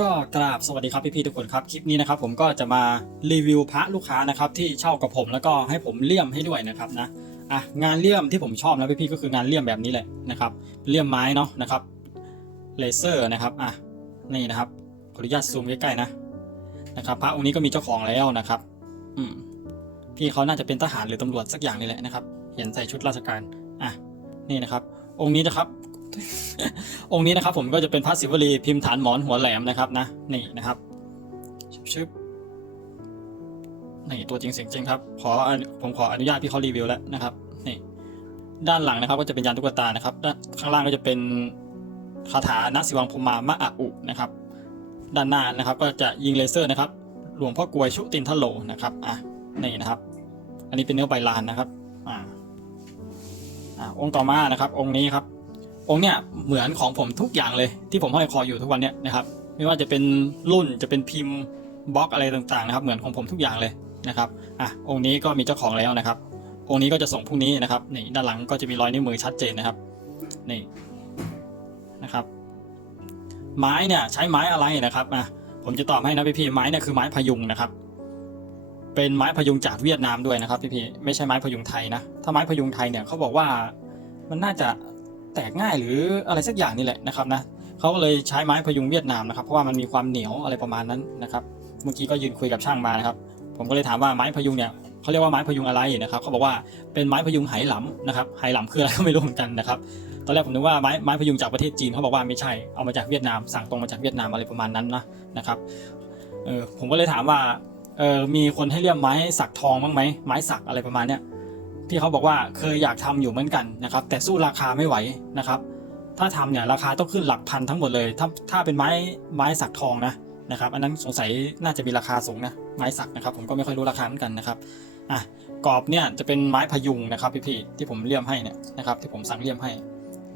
ก็กราบสวัสดีครับพี่ๆทุกคนครับคลิปนี้นะครับผมก็จะมารีวิวพระลูกค้านะครับที่เช่ากับผมแล้วก็ให้ผมเลี่ยมให้ด้วยนะครับนะอะงานเลี่ยมที่ผมชอบนะพี่ๆก็คืองานเลี่ยมแบบนี้แหละนะครับเลี่ยมไม้เนาะนะครับเลเซอร์นะครับอะนี่นะครับขออนุญาตซูมใกล้ๆนะนะครับพระองค์นี้ก็มีเจ้าของแล้วนะครับอืมพี่เขาน่าจะเป็นทหารหรือตำรวจสักอย่างนี่แหละนะครับ เห็นใส่ชุดราชการอะนี่นะครับ องค์นี้นะครับ องค์นี้นะครับผมก็จะเป็นพระศิวลีพิมพ์ฐานหมอนหัวแหลมนะครับนะนี่นะครับชึบๆนี่ตัวจริงเสียงจริงครับขอผมขออนุญาตพี่เขารีวิวแล้วนะครับนี่ด้านหลังนะครับก็จะเป็นยานตุ๊กตานะครับข้างล่างก็จะเป็นคาถานัสิวังพมามะอะอุนะครับ ด้านหน้านะครับ ก็จะยิงเลเซอร์นะครับ หลวงพ่อกลวยชุตินทโลนะครับอะนี่นะครับ อันนี้เป็นเนื้อใบลานนะครับอ่าอ่าองค์ต่อมานะครับ องค์นี้ครับ องค์เนี้ยเหมือนของผมทุกอย่างเลย ที่ผมห้อยคออยู่ทุกวันเนี้ยนะครับ ไม่ว่าจะเป็นรุ่นจะเป็นพิมพ์บล็อกอะไรต่างๆนะครับ เหมือนของผมทุกอย่างเลยนะครับอะองค์นี้ก็มีเจ้าของแล้วนะครับ องค์นี้ก็จะส่งพรุ่งนี้นะครับนี่ด้านหลังก็จะมีรอยนิ้วมือชัดเจนนะครับนี่นะครับ ไม้เนี่ยใช้ไม้อะไรนะครับอะผมจะตอบให้นะพี่ๆไม้เนี่ยคือไม้พยุงนะครับ เป็นไม้พยุงจากเวียดนามด้วยนะครับพี่ๆไม่ใช่ไม้พยุงไทยนะถ้าไม้พยุงไทยเนี่ยเขาบอกว่ามันน่าจะ แตกง่ายหรืออะไรสักอย่างนี่แหละนะครับนะเขาก็เลยใช้ไม้พยุงเวียดนามนะครับเพราะว่ามันมีความเหนียวอะไรประมาณนั้นนะครับเมื่อกี้ก็ยืนคุยกับช่างมานะครับ ผมก็เลยถามว่าไม้พยุงเนี่ยเขาเรียกว่าไม้พยุงอะไรนะครับเขาบอกว่าเป็นไม้พยุงไหหลำนะครับไหหลำคืออะไรก็ไม่รู้เหมือนกันนะครับตอนแรกผมนึกว่าไม้ไม้พยุงจากประเทศจีนเขาบอกว่าไม่ใช่เอามาจากเวียดนาม สั่งตรงมาจากเวียดนามอะไรประมาณนั้นนะนะครับเออผมก็เลยถามว่าเออมีคนให้เรียกไม้สักทองบ้างไหมไม้สักอะไรประมาณเนี้ย พี่เขาบอกว่าเคยอยากทำอยู่เหมือนกันนะครับ แต่สู้ราคาไม่ไหวนะครับ ถ้าทำเนี่ยราคาต้องขึ้นหลักพันทั้งหมดเลย ถ้าถ้าเป็นไม้ไม้สักทองนะนะครับ อันนั้นสงสัยน่าจะมีราคาสูงนะไม้สักนะครับ ผมก็ไม่ค่อยรู้ราคาเหมือนกันนะครับอะกรอบเนี่ยจะเป็นไม้พยุงนะครับพี่ๆที่ผมเลี่ยมให้เนี่ยนะครับ ที่ผมสั่งเลี่ยมให้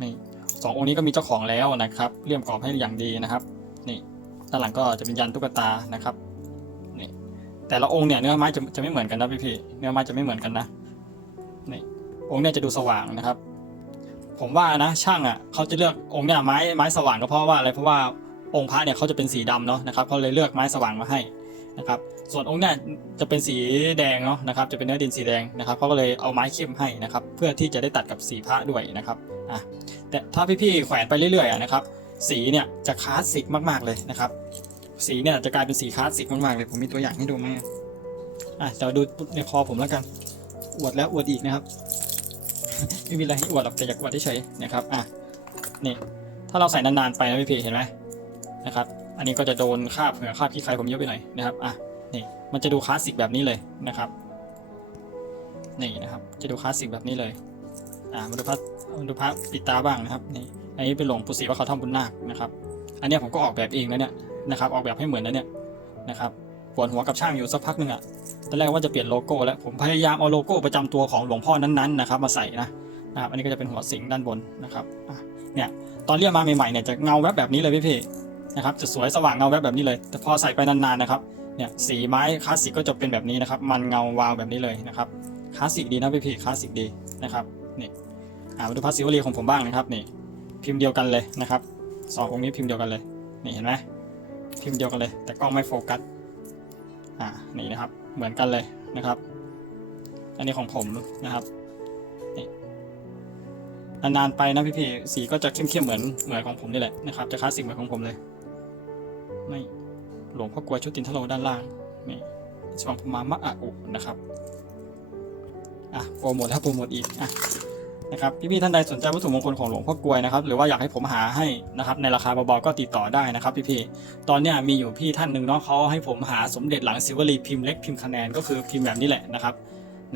นี่สององค์นี้ก็มีเจ้าของแล้วนะครับเลี่ยมกรอบให้อย่างดีนะครับ นี่ด้านหลังก็จะเป็นยันตุ๊กตานะครับนี่แต่ละองค์เนี่ยเนื้อไม้จะจะไม่เหมือนกันนะพี่ๆเนื้อไม้จะไม่เหมือนกันนะ นี่องค์เนี่ยจะดูสว่างนะครับ ผมว่านะช่างอะเขาจะเลือกองค์เนี่ยไม้ไม้สว่างก็เพราะว่าอะไรเพราะว่าองค์พระเนี่ยเขาจะเป็นสีดำเนาะนะครับเขาเลยเลือกไม้สว่างมาให้นะครับ ส่วนองค์เนี่ยจะเป็นสีแดงเนาะนะครับ จะเป็นเนื้อดินสีแดงนะครับเขาก็เลยเอาไม้เข้มให้นะครับ เพื่อที่จะได้ตัดกับสีพระด้วยนะครับอะแต่ถ้าพี่ๆแขวนไปเรื่อยๆนะครับ สีเนี่ยจะคลาสสิกมากๆเลยนะครับ สีเนี่ยจะกลายเป็นสีคลาสสิกมากๆเลยผมมีตัวอย่างให้ดูไหมอะเดี๋ยวดูในคอผมแล้วกัน อวดแล้วอวดอีกนะครับ ไม่มีอะไรให้อวดหรอกแต่อยากอวดเฉยนะครับอะนี่ถ้าเราใส่นานๆไปนะพี่เพเห็นไหมนะครับอันนี้ก็จะโดนคาบเหงื่อคาบขี้ใครผมเยอะไปหน่อยนะครับอะนี่มันจะดูคลาสสิกแบบนี้เลยนะครับนี่นะครับ จะดูคลาสสิกแบบนี้เลยอ่ามาดูพระมาดูพระปิดตาบ้างนะครับนี่อันนี้เป็นหลวงปู่ศรีวัดเขาทำบุญนาคนะครับ อันนี้ผมก็ออกแบบเองนะเนี่ยนะครับ ออกแบบให้เหมือนนะเนี่ยนะครับ ปวดหัวกับช่างอยู่สักพักหนึ่งอะตอนแรกว่าจะเปลี่ยนโลโก้แล้วผมพยายามเอาโลโก้ประจำตัวของหลวงพ่อนั้นๆนะครับมาใส่นะนะครับอันนี้ก็จะเป็นหัวสิงห์ด้านบนนะครับเนี่ยตอนเรียกมาใหม่ๆเนี่ยจะเงาแวบแบบนี้เลยพี่พี่นะครับจะสวยสว่างเงาแวบแบบนี้เลย แต่พอใส่ไปนานๆนะครับเนี่ยสีไม้คลาสสิกก็จะเป็นแบบนี้นะครับ มันเงาวาวแบบนี้เลยนะครับคลาสสิกดีนะพี่พี่คลาสสิกดีนะครับนี่อ่ามาดูพระศิวลีของผมบ้างนะครับนี่พิมพ์เดียวกันเลยนะครับสององค์นี้พิมพ์เดียวกันเลยนี่เห็นไหมพิมพ์เดียวกันเลย แต่กล้องไม่โฟกัส อ่านี่นะครับเหมือนกันเลยนะครับ อันนี้ของผมนะครับนี่นานๆไปนะพี่พี่ๆสีก็จะเข้มๆเหมือนเหมือนของผมนี่แหละนะครับจะคลาสสิกเหมือนของผมเลยนี่หลวงพ่อกลัวชุดตินทโลด้านล่างนี่สวังพมามะอะอุนะครับอะโปรโมทแล้วโปรโมทอีกอะ นะครับพี่ๆท่านใดสนใจวัตถุมงคลของหลวงพ่อกลวยนะครับหรือว่าอยากให้ผมหาให้นะครับในราคาเบาๆก็ติดต่อได้นะครับพี่ๆตอนนี้มีอยู่พี่ท่านหนึ่งเนาะเขาให้ผมหาสมเด็จหลังซิลเวอรีพิมพ์เล็กพิมพ์คะแนนก็คือพิมพ์แบบนี้แหละนะครับ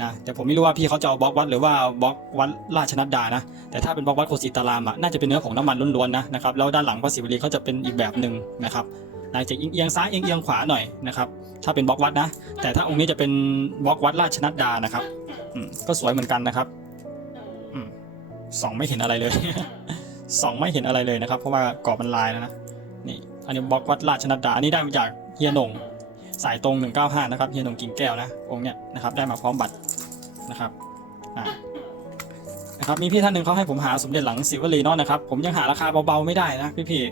นะแต่ผมไม่รู้ว่าพี่เขาจะเอาบล็อกวัดหรือว่าบล็อกวัดราชนัดดานะ แต่ถ้าเป็นบล็อกวัดโคสิตารามอะน่าจะเป็นเนื้อของน้ำมันล้วนๆนะนะครับแล้วด้านหลังพระศิวลีเขาจะเป็นอีกแบบหนึ่งนะครับอาจจะเอียงซ้ายเอียงขวาหน่อยนะครับถ้าเป็นบล็อกวัดนะ แต่ถ้าองค์นี้จะเป็นบล็อกวัดราชนัดดานะครับก็สวยเหมือนกันนะครับ ส่องไม่เห็นอะไรเลยส่องไม่เห็นอะไรเลยนะครับเพราะว่ากรอบมันลายแล้วนะนี่อันนี้บล็อกวัดราชนัดดาอันนี้ได้มาจากเฮียหนงสายตรง 195 นะครับเฮียหนงกิ่งแก้วนะองค์เนี้ยนะครับได้มาพร้อมบัตรนะครับอ่านะครับมีพี่ท่านหนึ่งเขาให้ผมหาสมเด็จหลังสิวลีนาะนะครับผมยังหาราคาเบาๆไม่ได้นะพี่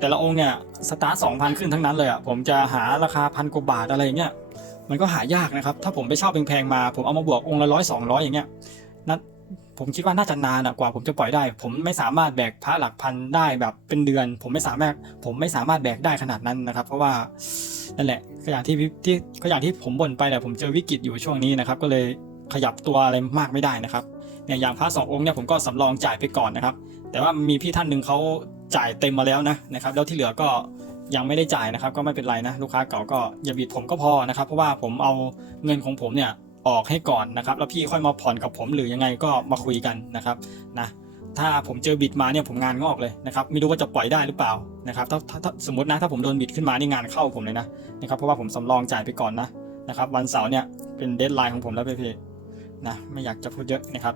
แต่ละองค์เนี่ยสตาร์ทสองพันขึ้นทั้งนั้นเลยอะผมจะหาราคาพันกว่าบาทอะไรเงี้ยมันก็หายากนะครับ ถ้าผมไปเช่าแพงๆมา ผมเอามาบวกองค์ละร้อยสองร้อยอย่างเงี้ยนัด ผมคิดว่าน่าจะนานกว่าผมจะปล่อยได้ ผมไม่สามารถแบกพระหลักพันได้แบบเป็นเดือน ผมไม่สามารถผมไม่สามารถแบกได้ขนาดนั้นนะครับ เพราะว่านั่นแหละก็อย่างที่พี่ที่ก็อย่างที่ผมบ่นไปแหละผมเจอวิกฤตอยู่ช่วงนี้นะครับ ก็เลยขยับตัวอะไรมากไม่ได้นะครับเนี่ยอย่างพระสององค์เนี่ยผมก็สำรองจ่ายไปก่อนนะครับ แต่ว่ามีพี่ท่านหนึ่งเขาจ่ายเต็มมาแล้วนะนะครับ แล้วที่เหลือก็ยังไม่ได้จ่ายนะครับ ก็ไม่เป็นไรนะลูกค้าเก่าก็อย่าบีดผมก็พอนะครับ เพราะว่าผมเอาเงินของผมเนี่ย ออกให้ก่อนนะครับ แล้วพี่ค่อยมาผ่อนกับผมหรือยังไงก็มาคุยกันนะครับนะถ้าผมเจอบิดมาเนี่ยผมงานงอกเลยนะครับไม่รู้ว่าจะปล่อยได้หรือเปล่านะครับถ้าถ้าถ้าสมมตินะถ้าผมโดนบิดขึ้นมานี่งานเข้าผมเลยนะนะครับเพราะว่าผมสำรองจ่ายไปก่อนนะนะครับวันเสาร์เนี่ยเป็นเดทไลน์ของผมแล้วพี่ๆนะไม่อยากจะพูดเยอะนะครับ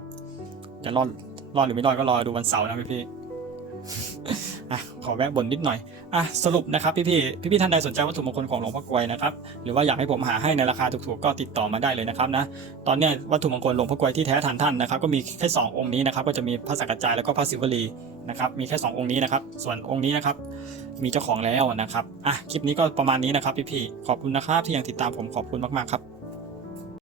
จะรอดรอดหรือไม่รอดก็รอดูวันเสาร์นะพี่ อะขอแวะบ่นนิดหน่อยอะสรุปนะครับพี่พี่พี่พี่ท่านใดสนใจวัตถุมงคลของหลวงพ่อกลวยนะครับหรือว่าอยากให้ผมหาให้ในราคาถูกๆก็ติดต่อมาได้เลยนะครับนะตอนนี้วัตถุมงคลหลวงพ่อกลวยที่แท้ทันท่านนะครับก็มีแค่สององค์นี้นะครับก็จะมีพระสังกัจจายแล้วก็พระศิวลีนะครับมีแค่สององค์นี้นะครับส่วนองค์นี้นะครับมีเจ้าของแล้วนะครับอะคลิปนี้ก็ประมาณนี้นะครับพี่พี่ขอบคุณนะครับที่ยังติดตามผมขอบคุณมากๆครับ